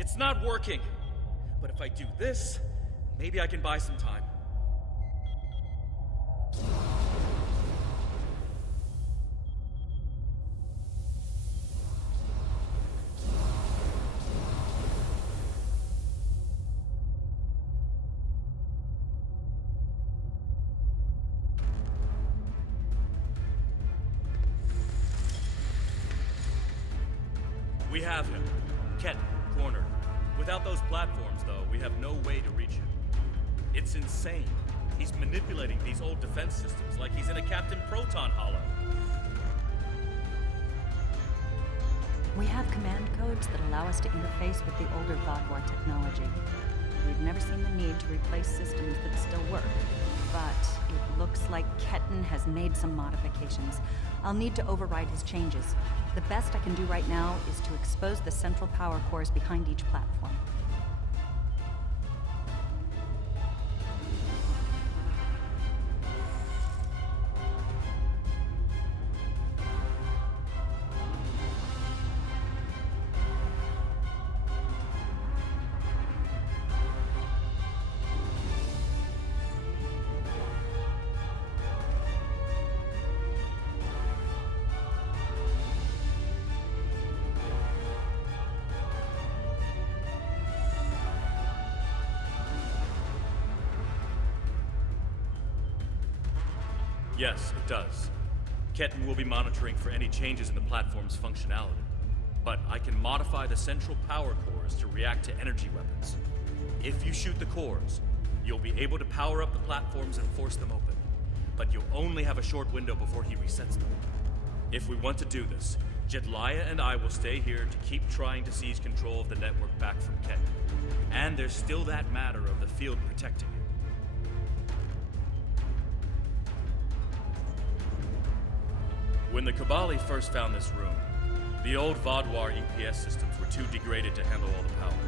It's not working. But if I do this, maybe I can buy some time. We have him. Ketten, cornered. Without those platforms, though, we have no way to reach him. It's insane. He's manipulating these old defense systems like he's in a Captain Proton hollow. We have command codes that allow us to interface with the older Vodwar technology. We've never seen the need to replace systems that still work. But it looks like Ketten has made some modifications. I'll need to override his changes. The best I can do right now is to expose the central power cores behind each platform. Yes, it does. Ketten will be monitoring for any changes in the platform's functionality. But I can modify the central power cores to react to energy weapons. If you shoot the cores, you'll be able to power up the platforms and force them open. But you'll only have a short window before he resets them. If we want to do this, Jedliah and I will stay here to keep trying to seize control of the network back from Ketten. And there's still that matter of the field protecting him. When the Cabali first found this room, the old Vodwar EPS systems were too degraded to handle all the power.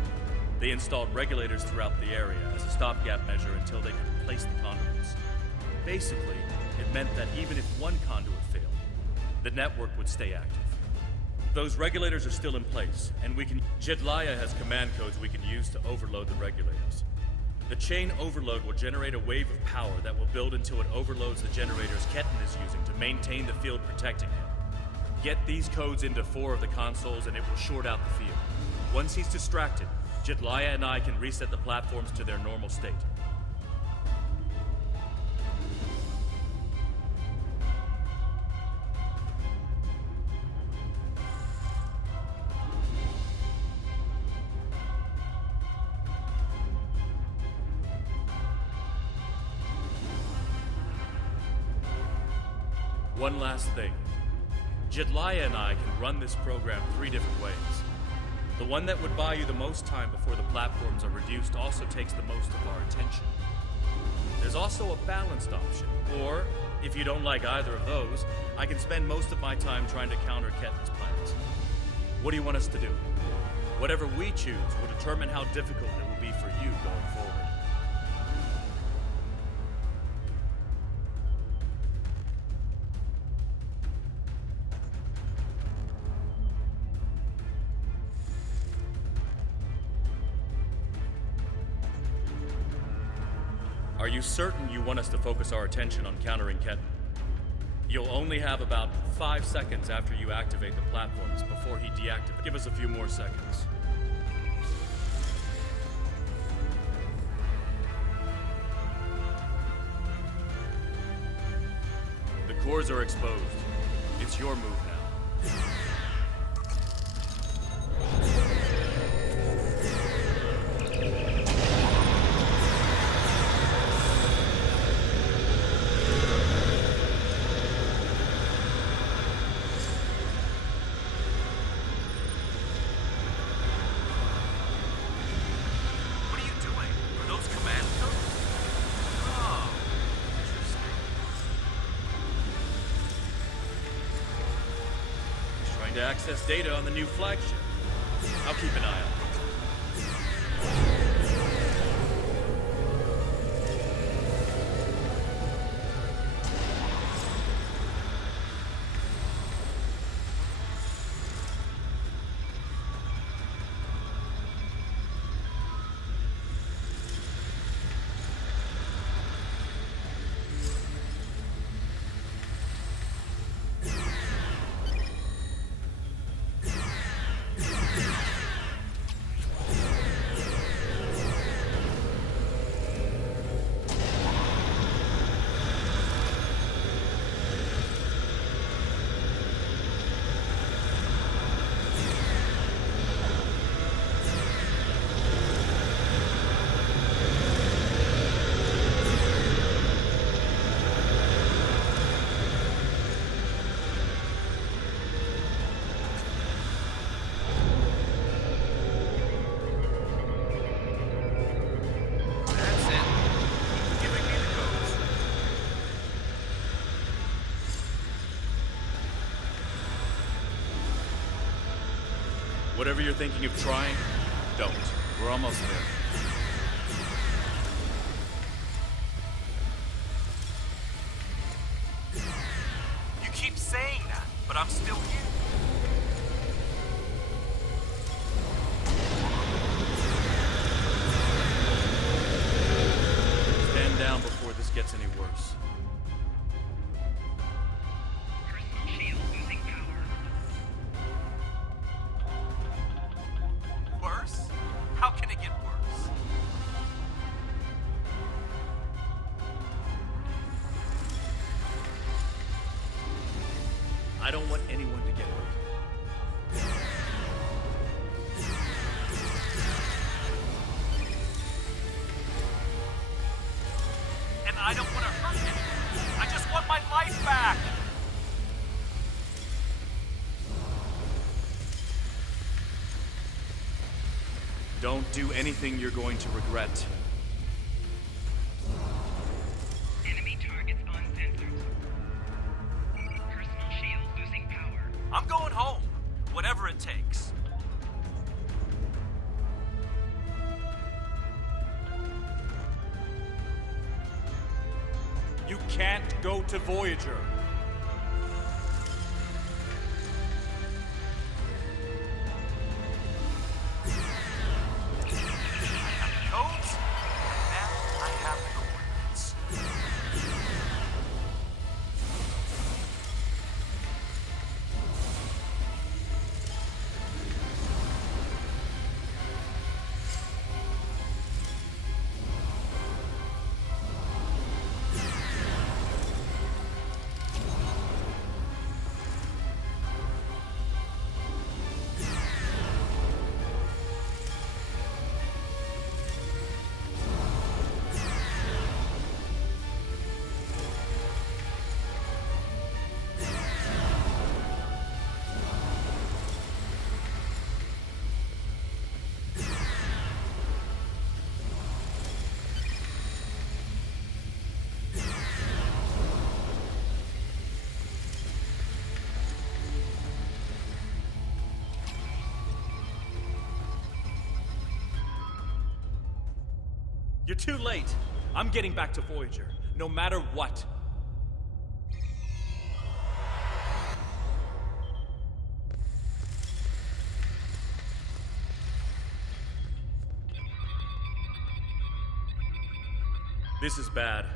They installed regulators throughout the area as a stopgap measure until they could replace the conduits. Basically, it meant that even if one conduit failed, the network would stay active. Those regulators are still in place, and Jedliah has command codes we can use to overload the regulators. The chain overload will generate a wave of power that will build until it overloads the generators Ketten is using to maintain the field protecting him. Get these codes into 4 of the consoles and it will short out the field. Once he's distracted, Jedliah and I can reset the platforms to their normal state. One last thing. Jedliah and I can run this program 3 different ways. The one that would buy you the most time before the platforms are reduced also takes the most of our attention. There's also a balanced option, or, if you don't like either of those, I can spend most of my time trying to counter Ketten's plans. What do you want us to do? Whatever we choose will determine how difficult it will be for you going forward. Are you certain you want us to focus our attention on countering Ketten? You'll only have about 5 seconds after you activate the platforms before he deactivates. Give us a few more seconds. The cores are exposed. It's your move now. To access data on the new flagship. I'll keep an eye on it. Whatever you're thinking of trying, don't. We're almost there. You keep saying that, but I'm still here. Stand down before this gets any worse. Personal shield losing power. Worse? How can it get worse? I don't want anyone to get hurt. And I don't want to hurt anyone. I just want my life back. Don't do anything you're going to regret. Enemy targets on sensors. Personal shield losing power. I'm going home. Whatever it takes. You can't go to Voyager. Codes? Now I have the coordinates. You're too late. I'm getting back to Voyager, no matter what. This is bad.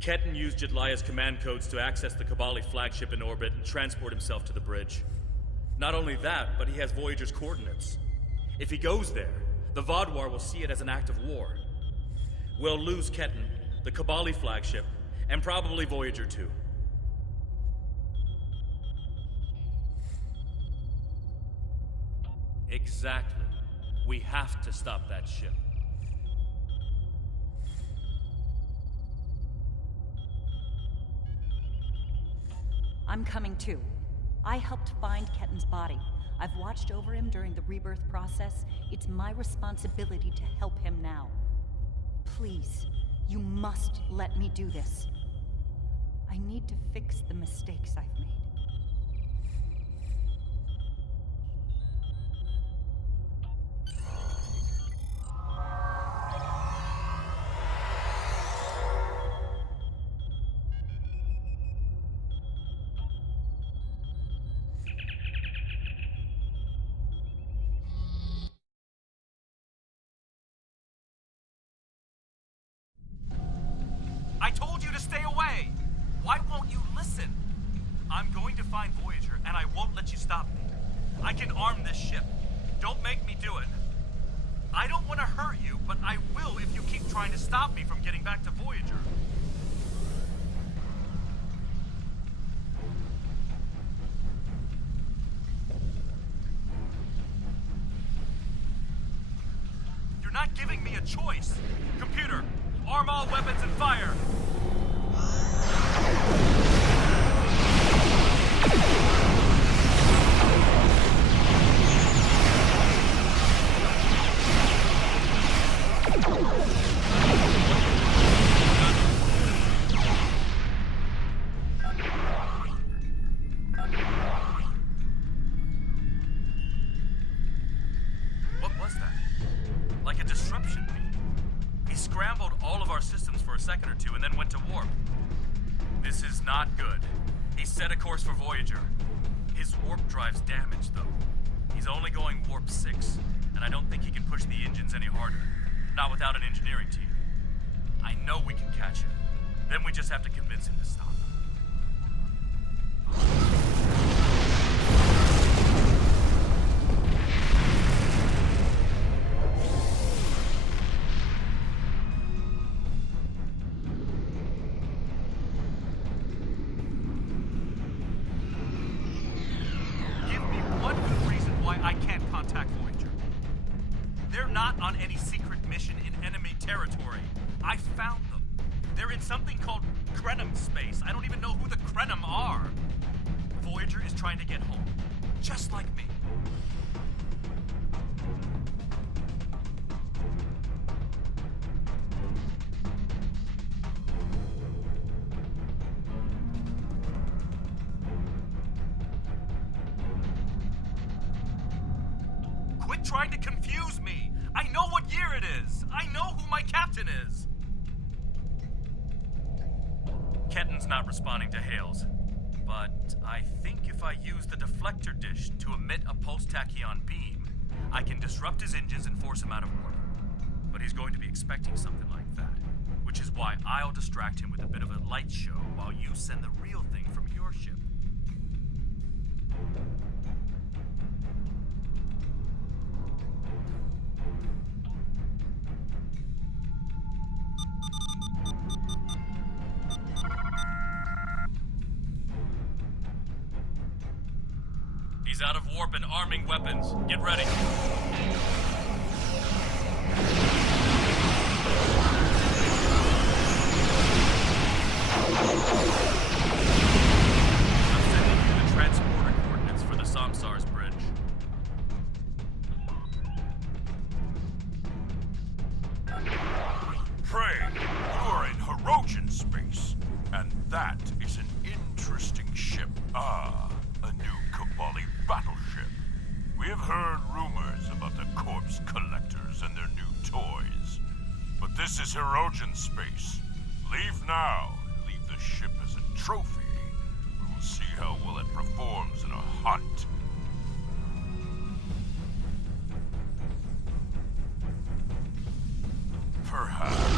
Ketan used Jedlia's command codes to access the Kabali flagship in orbit and transport himself to the bridge. Not only that, but he has Voyager's coordinates. If he goes there, the Vaadwaur will see it as an act of war. We'll lose Ketan, the Kabali flagship, and probably Voyager too. Exactly. We have to stop that ship. I'm coming too. I helped find Ketan's body. I've watched over him during the rebirth process. It's my responsibility to help him now. Please, you must let me do this. I need to fix the mistakes I've made. I told you to stay away! Why won't you listen? I'm going to find Voyager, and I won't let you stop me. I can arm this ship. Don't make me do it. I don't want to hurt you, but I will if you keep trying to stop me from getting back to Voyager. You're not giving me a choice. Computer, arm all weapons and fire! for a second or two and then went to warp. This is not good. He set a course for Voyager. His warp drive's damaged, though. He's only going warp 6, and I don't think he can push the engines any harder. Not without an engineering team. I know we can catch him. Then we just have to convince him to stop. Give me one good reason why I can't contact Voyager. They're not on any secret mission in enemy territory. I found them. They're in something called Krenim space. I don't even know who the Krenim are. Voyager is trying to get home, just like me. Quit trying to confuse me. I know what year it is. I know who my captain is. Ketten's not responding to hails, but I think if I use the deflector dish to emit a pulse tachyon beam, I can disrupt his engines and force him out of warp. But he's going to be expecting something like that, which is why I'll distract him with a bit of a light show while you send the real thing from your ship. He's out of warp and arming weapons. Get ready. I'm sending you the transporter coordinates for the Samsar's bridge. Prey, you're in Hirogen space, and that is an interesting ship. A new Kabali battleship. We have heard rumors about the corpse collectors and their new toys. But this is Hirogen space. Leave now, and leave the ship as a trophy. We will see how well it performs in a hunt. Perhaps.